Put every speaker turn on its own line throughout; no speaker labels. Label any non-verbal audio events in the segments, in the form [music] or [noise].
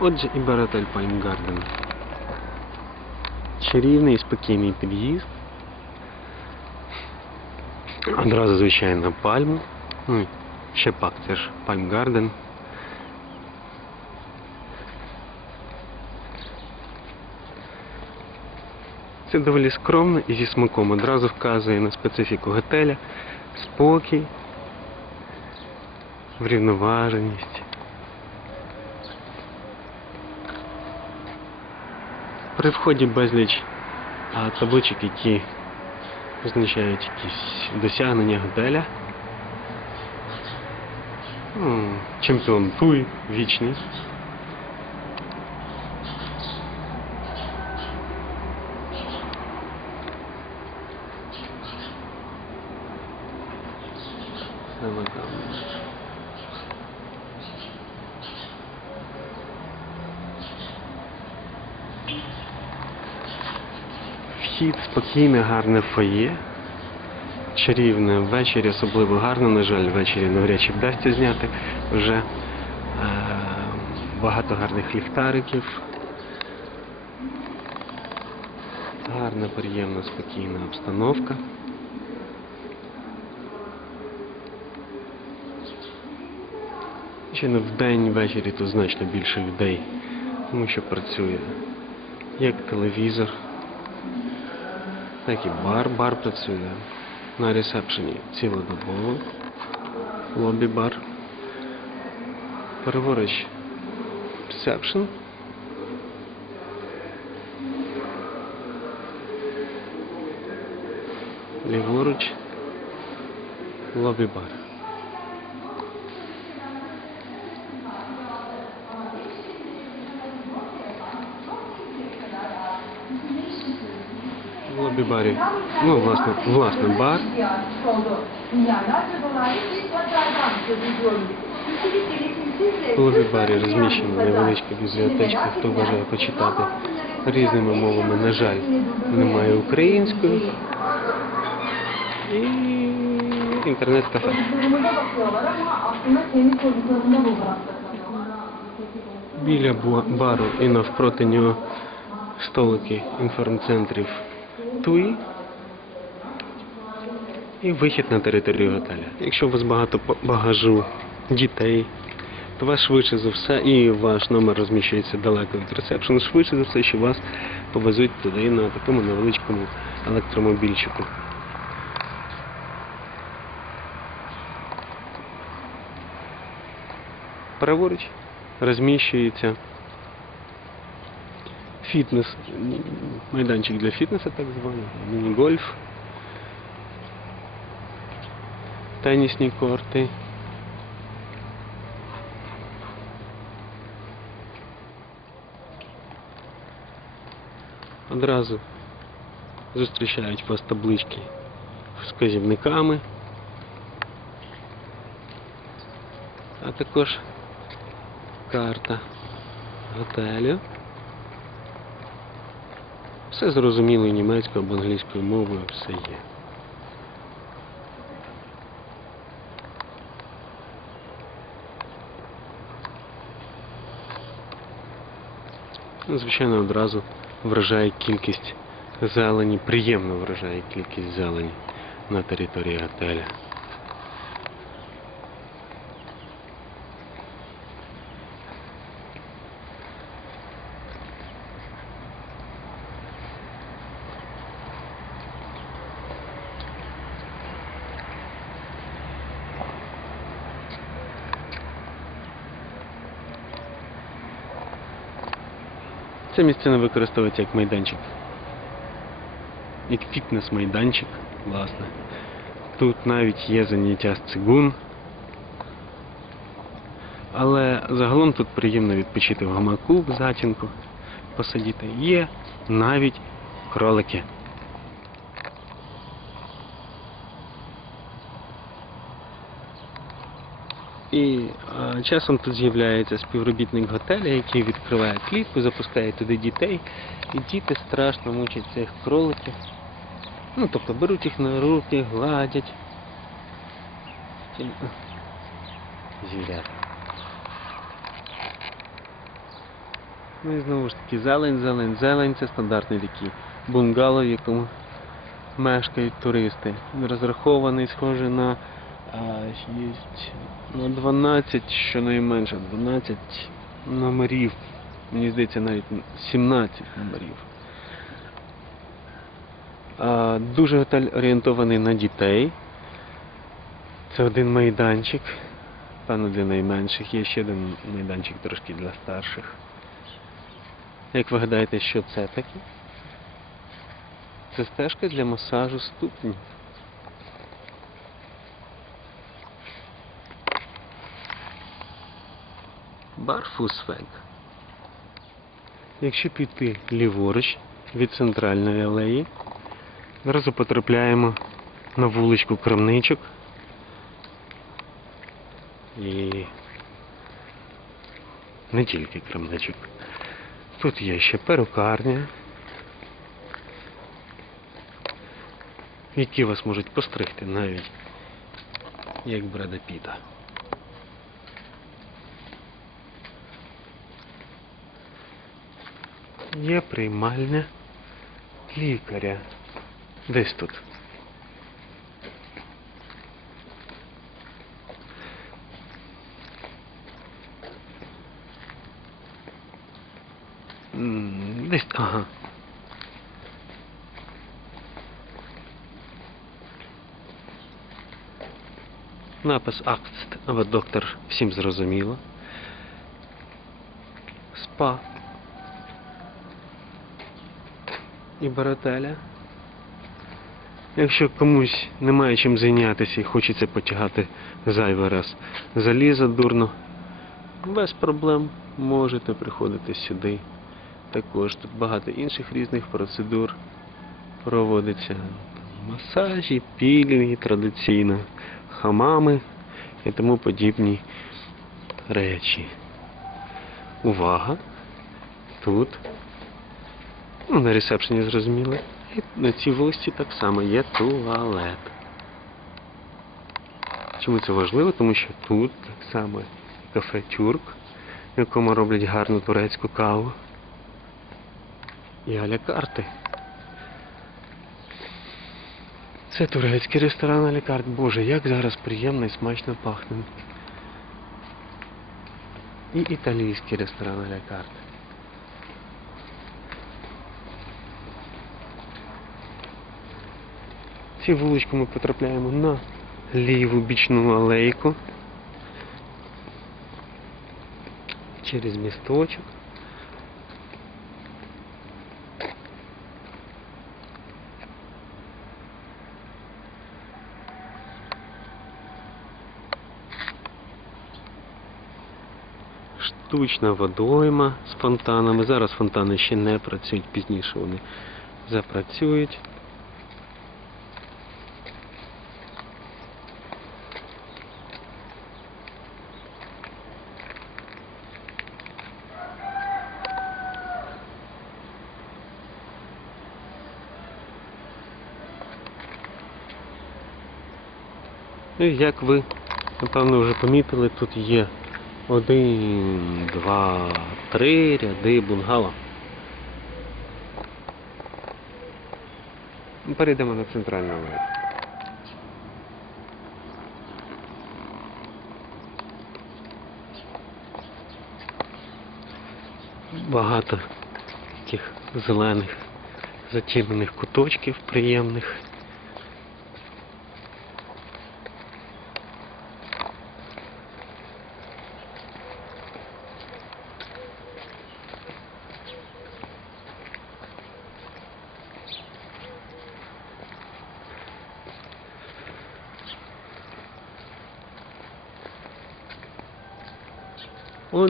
Отже, і Баратель Пайн Гарден. Чарівний і спокійний під'їзд. Одразу, звичайно, пальму. Ну, ще пак, це ж Пальм Гарден. Це доволі скромно і зі смаком. Одразу вказує на специфіку готеля, спокій, врівноваженість. При вході безліч табличок, які означають якісь досягнення готеля. Чемпіон Туй, вічний. Елегантно. Вхід спокійне, гарне фоє. Чарівне ввечері, особливо гарно, на жаль, ввечері навряд чи вдасться зняти вже е, багато гарних ліхтариків. Гарна, приємна, спокійна обстановка. Ще не вдень, ввечері тут значно більше людей, тому що працює як телевізор, так бар. Бар працює на ресепшені цілодобово. Лобі-бар. Переворич ресепшн. Ліворуч. Лобі-бар. В лобі-барі. Ну, власне, власне, бар. В лобі-барі розміщена невеличка бібліотечка, хто бажає почитати різними мовами. На жаль, немає української. І інтернет-кафе. Біля бару і навпроти нього столики інформцентрів ТУІ і вихід на територію готеля. Якщо у вас багато багажу дітей, то вас швидше за все, і ваш номер розміщується далеко від ресепшену, швидше за все, що вас повезуть туди на такому невеличкому електромобільчику. Праворуч розміщується фітнес, майданчик для фітнесу, так званий, міні-гольф, тенісні корти. Одразу зустрічають вас таблички з вказівниками, а також карта готелю. Все зрозуміло німецькою або англійською мовою, все є. Звичайно, одразу вражає кількість зелені, приємно вражає кількість зелені на території готеля. Це місце не використовується як майданчик. Як фітнес-майданчик, власне. Тут навіть є заняття з цигун. Але загалом тут приємно відпочити в гамаку, в затінку, посидіти. Є навіть кролики. І е, часом тут з'являється співробітник готеля, який відкриває клітку, запускає туди дітей, і діти страшно мучать цих кроликів. Ну, тобто беруть їх на руки, гладять. Звірята. Ну і знову ж таки зелень, зелень, зелень це стандартний такий бунгало, в якому мешкають туристи. Розрахований, схоже на, а, є, на 12, щонайменше 12 номерів. Мені здається, навіть 17 номерів. Дуже готель орієнтований на дітей. Це один майданчик, певно для найменших. Є ще один майданчик трошки для старших. Як ви гадаєте, що це таке? Це стежка для масажу Барфусвег. Якщо піти ліворуч від центральної алеї, Зразу потрапляємо на вуличку крамничок. І не тільки крамничок. Тут є ще перукарня, які вас можуть постригти навіть як Бреда Піта. Є приймальня лікаря. Десь тут. Десь. Ага. Напис акт, але доктор всім зрозуміло. Спа. І барателя. Якщо комусь немає чим зайнятися і хочеться потягати зайвий раз заліза дурно, без проблем можете приходити сюди. Також тут багато інших різних процедур проводиться. Масажі, пілінги традиційно, хамами і тому подібні речі. Увага! Тут, ну, на ресепшені зрозуміло, і на цій вулиці так само є туалет. Чому це важливо? Тому що тут так само кафе Тюрк, в якому роблять гарну турецьку каву. І алякарти. Це турецький ресторан алякарт. Боже, як зараз приємно і смачно пахне. І італійський ресторан алякарт. Ці вуличку ми потрапляємо на ліву бічну алейку. Через місточок. Штучна водойма з фонтанами. Зараз фонтани ще не працюють, пізніше вони запрацюють. Ну, і як ви, напевно, вже помітили, тут є один, два, три ряди бунгало. Ну, Перейдемо на центральну алею. Багато таких зелених затінених куточків приємних.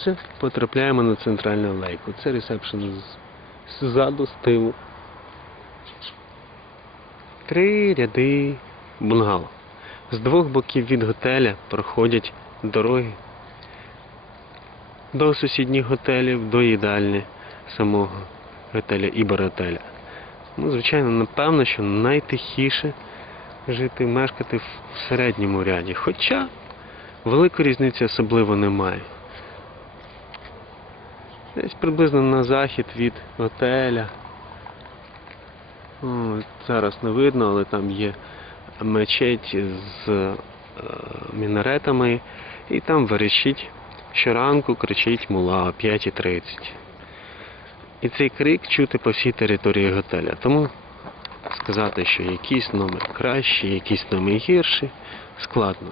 Отже, потрапляємо на центральну алейку. Це ресепшн ззаду, з тилу. Три ряди бунгало. З двох боків від готеля проходять дороги до сусідніх готелів, до їдальні самого готеля і баротеля. Ну, звичайно, напевно, що найтихіше жити, мешкати в середньому ряді. Хоча великої різниці особливо немає. Десь приблизно на захід від готеля. Зараз не видно, але там є мечеть з е, мінаретами, і там верещить щоранку кричить мула о 5.30. І цей крик чути по всій території готеля. Тому сказати, що якийсь номер кращий, якийсь номер гірший, складно.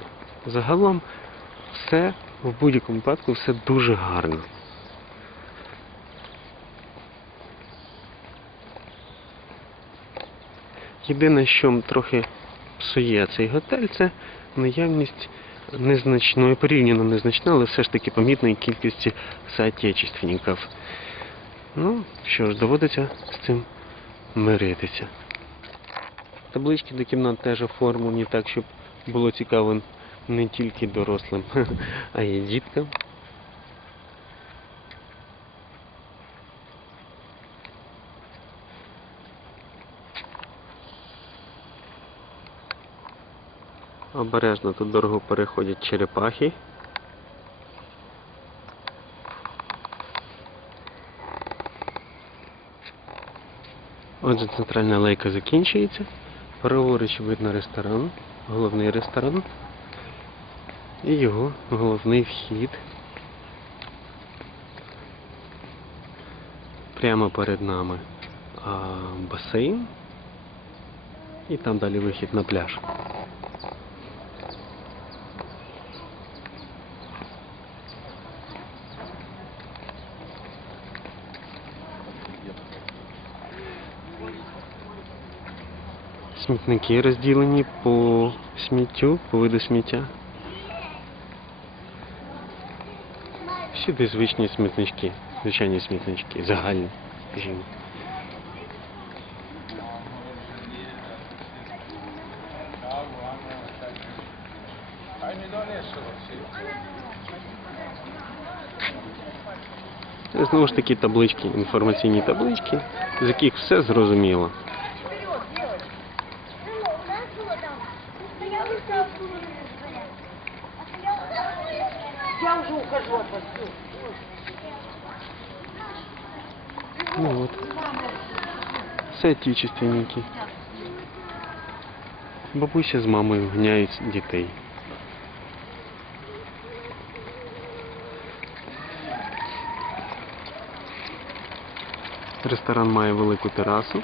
Загалом все в будь-якому випадку все дуже гарно. Єдине, що трохи псує цей готель, це наявність незначної, порівняно незначної, але все ж таки помітної кількості соотечественників. Ну, що ж, доводиться з цим миритися. Таблички до кімнат теж оформлені так, щоб було цікаво не тільки дорослим, [laughs] а й діткам. Обережно тут дорогу переходять черепахи. Отже, центральна алейка закінчується. Праворуч видно ресторан, головний ресторан. І його головний вхід. Прямо перед нами а, басейн. І там далі вихід на пляж. Смітники розділені по сміттю, по виду сміття. Всюди звичні смітнички, звичайні смітнички, загальні, скажімо. Знову ж таки таблички, інформаційні таблички, з яких все зрозуміло. Ну вот. Соотечественники. Бабуся з мамою гняють дітей. Ресторан має велику терасу.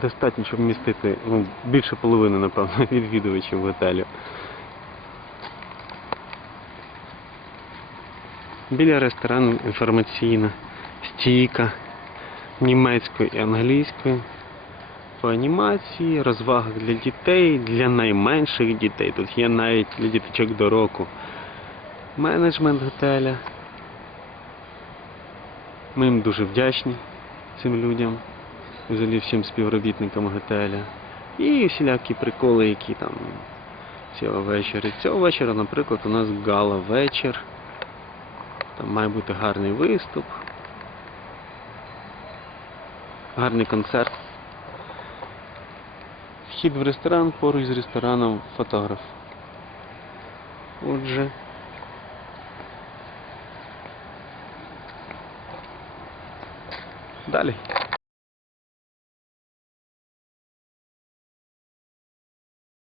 Достатньо, щоб вмістити ну, більше половини, напевно, [laughs] відвідувачів в готелю. Біля ресторану інформаційна стійка німецькою і англійською. По анімації, розвагах для дітей, для найменших дітей. Тут є навіть для діточок до року. Менеджмент готеля. Ми їм дуже вдячні цим людям, взагалі всім співробітникам готеля. І всілякі приколи, які там цього вечора. Цього вечора, наприклад, у нас гала вечір. Там має бути гарний виступ. Гарний концерт. Вхід в ресторан, поруч з рестораном фотограф. Отже. Далі.